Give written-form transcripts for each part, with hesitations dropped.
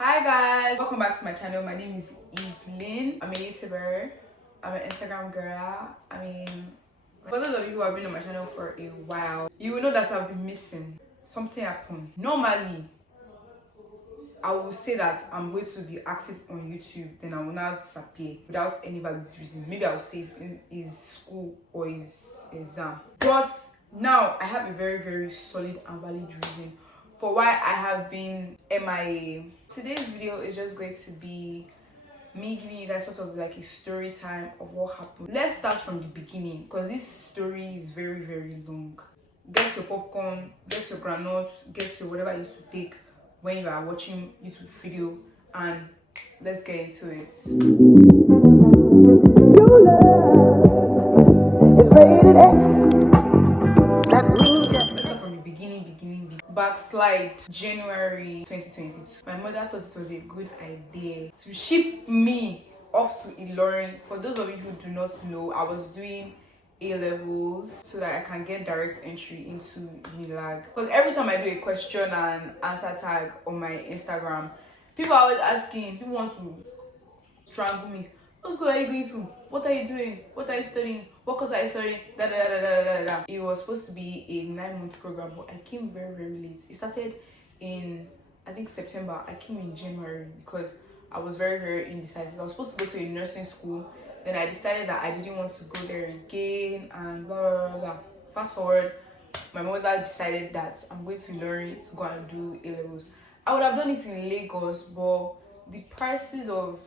Hi guys, welcome back to my channel. My name is Evelyn. I'm a YouTuber. I'm an Instagram girl. For those of you who have been on my channel for a while, you will know that I've been missing. Something happened. Normally, I will say that I'm going to be active on YouTube, then I will not disappear without any valid reason. Maybe I will say it's school or it's exam. But now I have a very solid and valid reason for why I have been MIA. Today's video is just going to be me giving you guys sort of like a story time of what happened. Let's start from the beginning because this story is very long. Get your popcorn, get your granules, get your whatever you used to take when you are watching YouTube video, and let's get into it. Your love is rated X. Let's start from the beginning. Backslide January 2022. My mother thought it was a good idea to ship me off to Ilorin. For those of you who do not know, I was doing A-levels so that I can get direct entry into Unilag. Because every time I do a question and answer tag on my Instagram, people are always asking, people want to strangle me. What school are you going to? What are you doing? What are you studying? What course are you studying? It was supposed to be a 9-month program, but I came very late. It started in, I think, September. I came in January because I was very indecisive. I was supposed to go to a nursing school. Then I decided that I didn't want to go there again and blah. Fast forward, my mother decided that I'm going to Ilorin to go and do A-levels. I would have done it in Lagos, but the prices of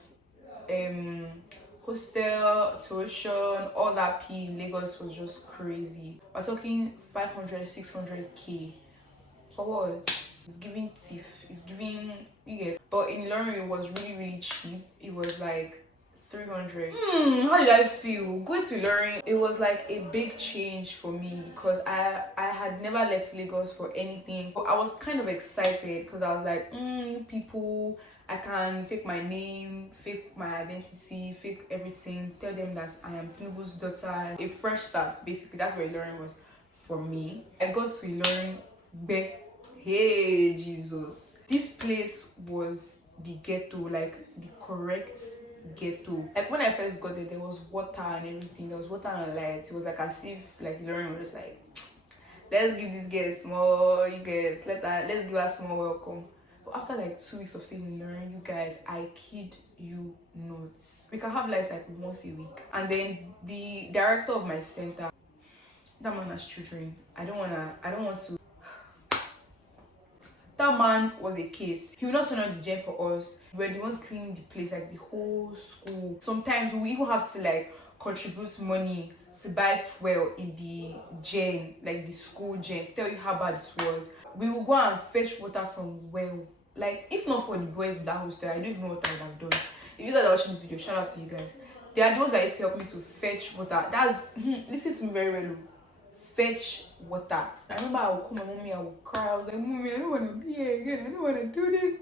hostel, tuition, all that in Lagos was just crazy. I was talking 500, 600k. For what? It's giving thief. It's giving, you get. But in Ilorin, it was really cheap. It was like 300. How did I feel? Going to Ilorin, it was like a big change for me because I had never left Lagos for anything. But I was kind of excited because I was like, new people, I can fake my name, fake my identity, fake everything, tell them that I am Tinubu's daughter. A fresh start, basically. That's where Ilorin was for me. I got to Ilorin, hey Jesus. This place was the ghetto, like the correct ghetto. Like when I first got there was water and everything. There was water and lights. It was like as if like Ilorin was just like, let's give this girl small, you guys, let's give her small welcome. But after like 2 weeks of staying in Ilorin, you guys, I kid you not, we can have lights like once a week. And then the director of my center, that man has children. I don't want to. That man was a case. He will not turn on the gen for us. We were the ones cleaning the place, like the whole school. Sometimes we even have to like contribute money to buy fuel in the gen, like the school gen, to tell you how bad it was. We will go and fetch water from well. Like, if not for the boys in that hostel, I don't even know what I would have done. If you guys are watching this video, shout out to you guys. They are those that used to help me to fetch water. That's listen to me very well. Fetch water. I remember I would call my mommy, I would cry. I was like, Mommy, I don't want to be here again. I don't want to do this.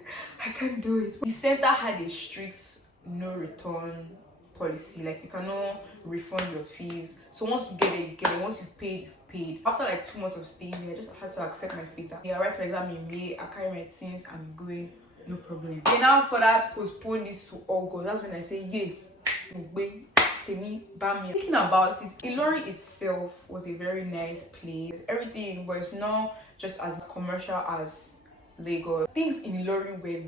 I can't do it. The center had a strict no return policy. Like, you cannot refund your fees. So once you get it, you get it. Once you've paid, you've paid. After like 2 months of staying here, I just had to accept my fate. I write my exam in May. I carry my things. I'm going. No problem. And now for that, postpone this to August. That's when I say, yay. Thinking about it, Ilorin itself was a very nice place. Everything was not just as commercial as Lagos. Things in Ilorin were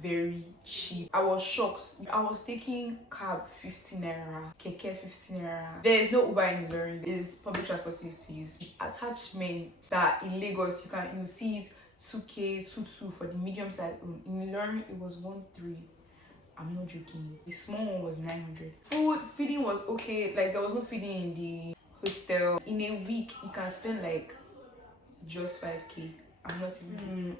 very cheap. I was shocked. I was taking cab 50 naira, keke 50 naira. There is no Uber in Ilorin. It is public transport you used to use. Attachment that in Lagos you see it 2k, 2.2 for the medium size. In Ilorin it was 1.3. I'm not joking. The small one was 900. Feeding was okay. Like, there was no feeding in the hostel. In a week, you can spend like just 5k. I'm not even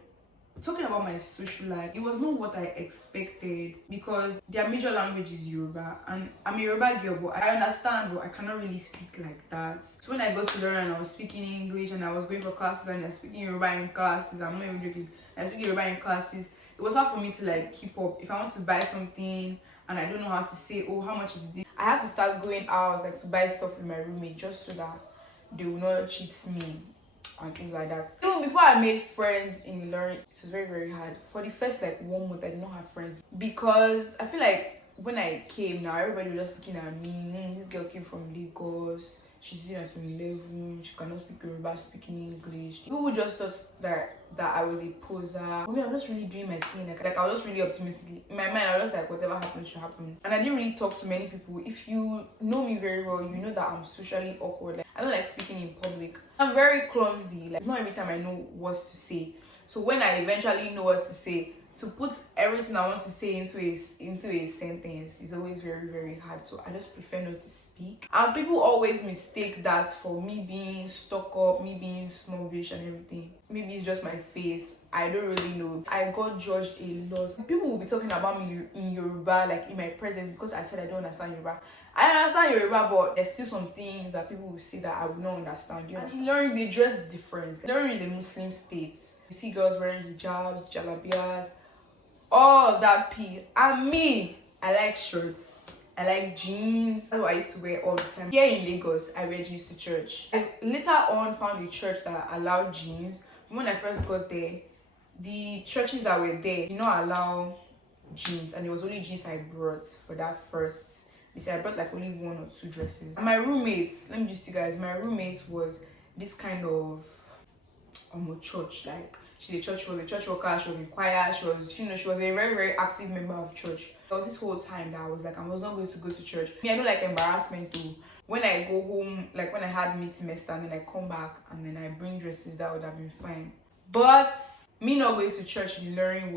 talking about my social life. It was not what I expected because their major language is Yoruba, and I'm a Yoruba girl, but I understand, but I cannot really speak like that. So when I got to learn and I was speaking English and I was going for classes and I was speaking Yoruba in classes, I'm not even joking. I was speaking Yoruba in classes. It was hard for me to like keep up. If I want to buy something and I don't know how to say, oh, how much is this? I have to start going out like to buy stuff with my roommate just so that they will not cheat me. and things like that. Even before I made friends in Ilorin, it was very, very hard. For the first like 1 month, I did not have friends because I feel like when I came now, everybody was just looking at me. This girl came from Lagos. She's in at 11. She cannot speak Yoruba, speaking English. People just thought that I was a poser. I mean, I was just really doing my thing. Like I was just really optimistic. In my mind, I was just like, whatever happens should happen. And I didn't really talk to many people. If you know me very well, you know that I'm socially awkward. Like I don't like speaking in public. I'm very clumsy. Like it's not every time I know what to say. So when I eventually know what to say, to put everything I want to say into a sentence is always very, very hard. So I just prefer not to speak. And people always mistake that for me being stuck up, me being snobbish and everything. Maybe it's just my face. I don't really know. I got judged a lot. People will be talking about me in Yoruba, like in my presence, because I said I don't understand Yoruba. I understand Yoruba, but there's still some things that people will say that I will not understand. You know, in Ilorin, they dress different. Ilorin is a Muslim state. You see girls wearing hijabs, jalabias, all of that pee. And me, I like shirts. I like jeans. That's what I used to wear all the time. Here in Lagos, I wear jeans to church. I later on found a church that allowed jeans. When I first got there, the churches that were there did not allow jeans, and it was only jeans I brought for that first. They said I brought like only 1 or 2 dresses. And my roommates, let me just tell you guys, my roommates was this kind of church, like she was a church worker, she was in choir, she was a very, very active member of church. There was this whole time that I was like, I was not going to go to church. Me, I don't like embarrassment too. When I go home, like when I had mid-semester and then I come back and then I bring dresses, that would have been fine. But me not going to church in Ilorin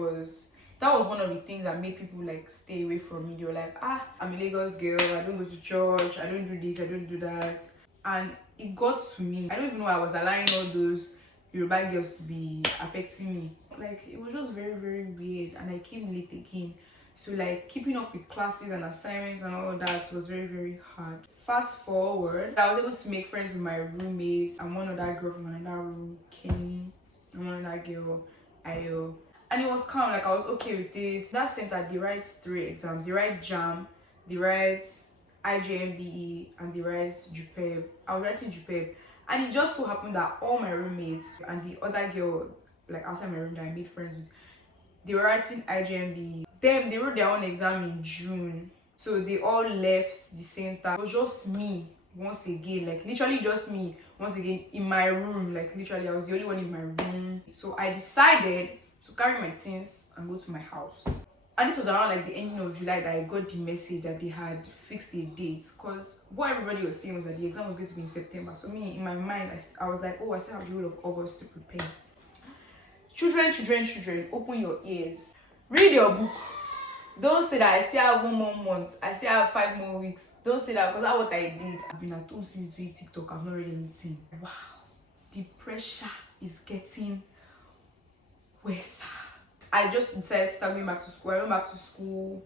that was one of the things that made people like stay away from me. They were like, I'm a Lagos girl, I don't go to church, I don't do this, I don't do that. And it got to me. I don't even know I was allowing all those Yoruba girls to be affecting me. Like it was just very, very weird, and I came late again. So like keeping up with classes and assignments and all of that was very, very hard. Fast forward, I was able to make friends with my roommates and one other girl from another room, Kenny, and one other girl, Ayo. And it was calm, like I was okay with it. That center, they write 3 exams. They write JAM, they write IJMBE, and they write JUPEB. I was writing JUPEB. And it just so happened that all my roommates and the other girl, like outside my room that I made friends with, they were writing IJMBE. Then they wrote their own exam in June. So they all left the center. It was just me once again, like literally just me once again in my room. Like literally I was the only one in my room. So I decided to carry my things and go to my house. And this was around like the ending of July that I got the message that they had fixed a date. Because what everybody was saying was that the exam was going to be in September. So me, in my mind, I was like, oh, I still have the whole of August to prepare. Children, open your ears. Read your book. Don't say that I still have 1 more month. I still have 5 more weeks. Don't say that because that's what I did. I've been at home since doing TikTok. I've not read anything. Wow. The pressure is getting worse. I just decided to start going back to school. I went back to school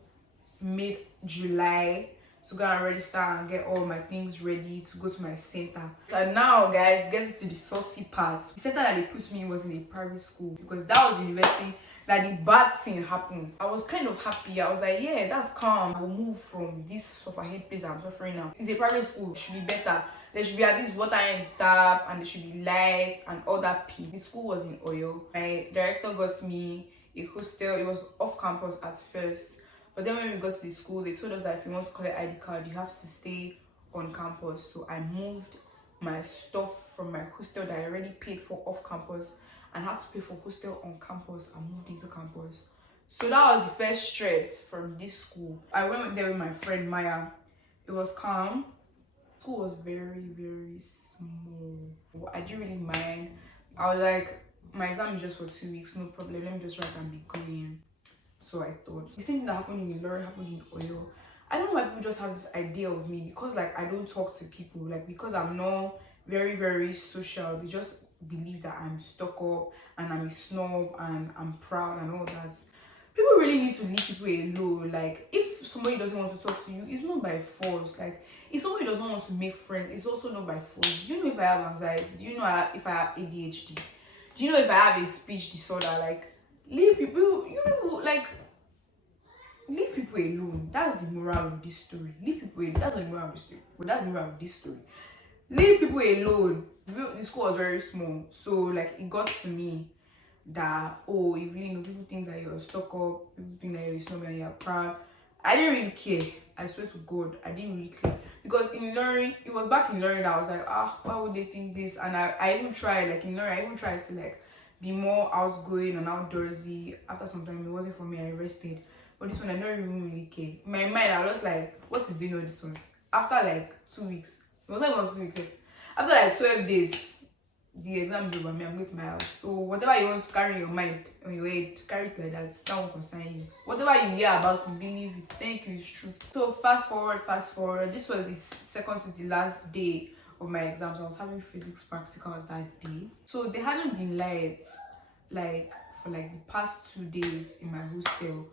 mid-July to go and register and get all my things ready to go to my center. And now, guys, get to the saucy part. The center that they put me in was in a private school because that was the university that the bad thing happened. I was kind of happy. I was like, yeah, that's calm. I will move from this sufferhead place I'm suffering now. It's a private school. It should be better. There should be at least water in tap and there should be lights and all that pee. The school was in Oyo. My director got me a hostel. It was off campus at first, but then when we got to the school, they told us that if you want to collect ID card, you have to stay on campus. So I moved my stuff from my hostel that I already paid for off campus and had to pay for hostel on campus and moved into campus. So that was the first stress from this school. I went there with my friend Maya. It was calm. School was very, very small. I didn't really mind. I was like, my exam is just for 2 weeks, no problem. Let me just write and be going. So I thought. The same thing that happened in Ilorin happened in Oyo. I don't know why people just have this idea of me because like I don't talk to people. Like because I'm not very, very social. They just believe that I'm stuck up and I'm a snob and I'm proud and all that. People really need to leave people alone. Like if somebody doesn't want to talk to you, it's not by force. Like if somebody does not want to make friends, it's also not by force. Do you know if I have anxiety? Do you know if I have ADHD? Do you know if I have a speech disorder? Like leave people, leave people alone. That's the moral of this story. Leave people alone. That's not the moral of the story. But that's the moral of this story. Leave people alone. The school was very small, so like it got to me that, oh, if you know, people think that you're stuck up, people think that you're snobby and you're proud. I didn't really care. I swear to God, I didn't really care, because in Ilorin, it was back in Ilorin that I was like, why would they think this? And I even tried, like in Ilorin, I even tried to like be more outgoing and outdoorsy. After some time, it wasn't for me. I rested. But this one, I don't really care. In my mind, I was like, what is doing all this ones? After like 2 weeks, it was not even 2 weeks. After like 12 days, the exam is over. Me, I'm going to my house. So whatever you want to carry in your mind, on your head, carry it like that. That won't concern you. Whatever you hear about me, believe it. Thank you, it's true. So fast forward. This was the second to the last day of my exams. I was having physics practical that day. So there hadn't been lights like for like the past 2 days in my hostel.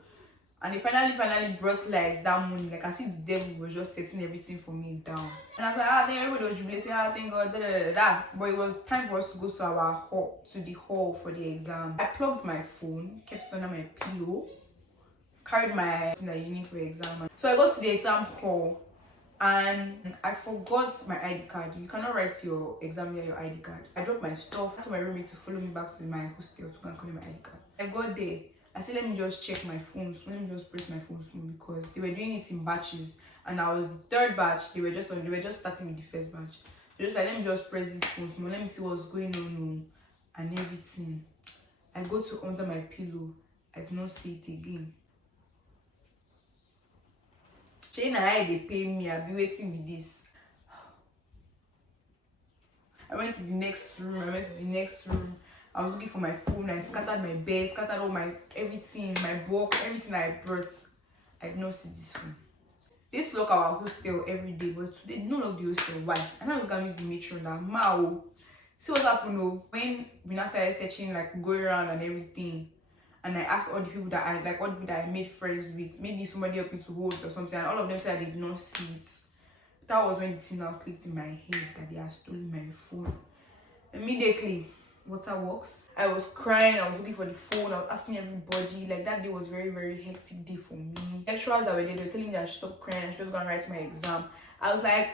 And they finally brought lights that morning, like as if the devil was just setting everything for me down. And I was like, then everybody was jubilating, thank God, da da da da. But it was time for us to go to our hall, to the hall for the exam. I plugged my phone, kept it under my pillow, carried my thing that you need for the exam. So I got to the exam hall and I forgot my ID card. You cannot write your exam via your ID card. I dropped my stuff. I told my roommate to follow me back to my hostel to go and collect my ID card. I got there. I said, let me just check my phone. So let me just press my phone smooth, because they were doing it in batches, and I was the third batch. They were just starting with the first batch. They just like, let me just press this phone smooth. Let me see what's going on and everything. I go to under my pillow. I did not see it again. China, they pay me. I'll be waiting with this. I went to the next room. I was looking for my phone. I scattered my bed, scattered all my everything, my book, everything I brought. I did not see this phone. They used to lock our hostel every day, but today they don't lock the hostel. Why? And I was gonna meet the matron that Mao. See what happened when we now started searching, like going around and everything. And I asked all the people that I made friends with, maybe somebody helped me to hold or something, and all of them said they did not see it. That was when the thing now clicked in my head that they had stolen my phone. Immediately, waterworks. I was crying. I was looking for the phone. I was asking everybody. Like that day was very, very hectic day for me. Lecturers that were there, they were telling me that I should stop crying. I should just go and write my exam. I was like,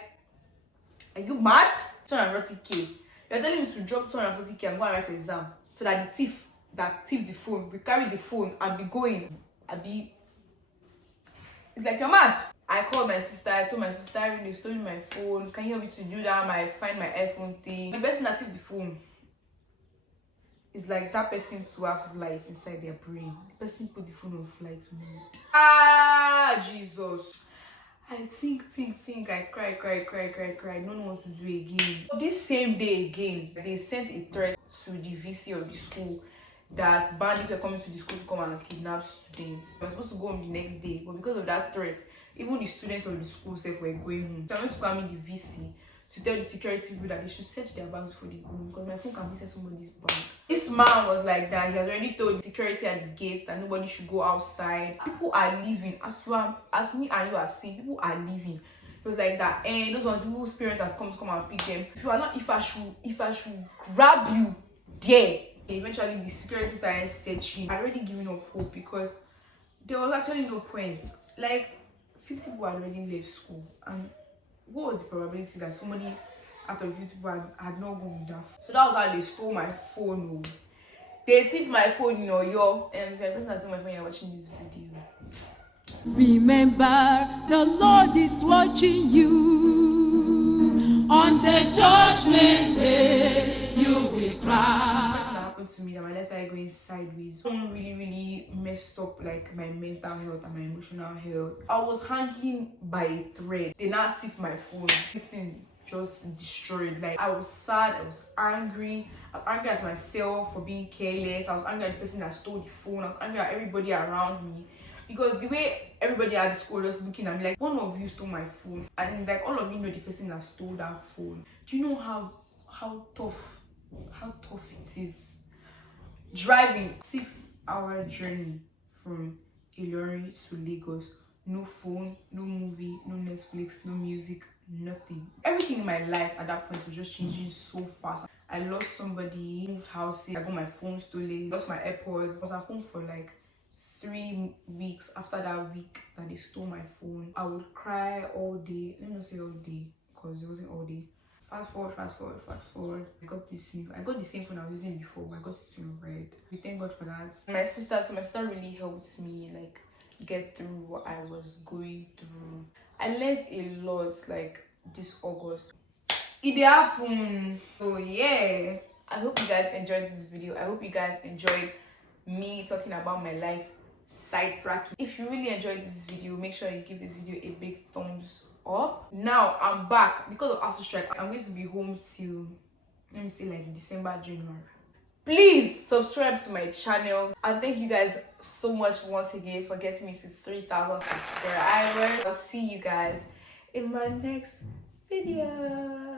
are you mad? 240k. You're telling me to drop 240k and go and write an exam so that the thief that thief the phone will carry the phone and be going. It's like, you're mad. I called my sister. I told my sister, they've stolen my phone. Can you help me to do that? Find my iPhone thing. The person that took the phone is like that person to have lights inside their brain. The person put the phone on flight mode. Jesus. I think. I cry. No one wants to do again. This same day again, they sent a threat to the VC of the school that bandits were coming to the school to come and kidnap students. I was supposed to go home the next day, but because of that threat, even the students of the school were going home. So I went to go and meet the VC to tell the security people that they should search their bags before they go home, because my phone can be inside somebody's bag. This man was like that. He has already told the security at the gates that nobody should go outside. People are leaving. As me and you are seeing, people are leaving. It was like that. And those ones, people's parents have come and pick them. If I should grab you there. Eventually the security started searching. I already given up hope, because there was actually no point. Like 50 people had already left school, and what was the probability that somebody out of 50 people had not gone with that? So that was how they stole my phone. They took my phone, and if the person that's on my phone, you're watching this video, remember the Lord is watching you. On the judgment day you will cry. To me that my life started going sideways. Someone really messed up like my mental health and my emotional health. I was hanging by a thread. They now took my phone. Everything just destroyed. Like I was sad, I was angry. I was angry at myself for being careless. I was angry at the person that stole the phone. I was angry at everybody around me, because the way everybody at the school was looking at me like, one of you stole my phone, and like all of you know the person that stole that phone. Do you know how tough it is? Driving 6-hour journey from Ilorin to Lagos. No phone, no movie, no Netflix, no music, nothing. Everything in my life at that point was just changing so fast. I lost somebody, moved houses, I got my phone stolen, lost my AirPods. I was at home for like 3 weeks. After that week that they stole my phone, I would cry all day. Let me not say all day, because it wasn't all day. Fast forward. I got this new. I got the same phone I was using before, but I got this in red. We thank God for that. My sister really helped me like get through what I was going through. I learned a lot like this August. It happened. So yeah. I hope you guys enjoyed this video. I hope you guys enjoyed me talking about my life sidetracking. If you really enjoyed this video, make sure you give this video a big thumbs up. Now I'm back because of ASU strike. I'm going to be home till, let me see, like December, January. Please subscribe to my channel, and thank you guys so much once again for getting me to 3,000 subscribers. I'll see you guys in my next video.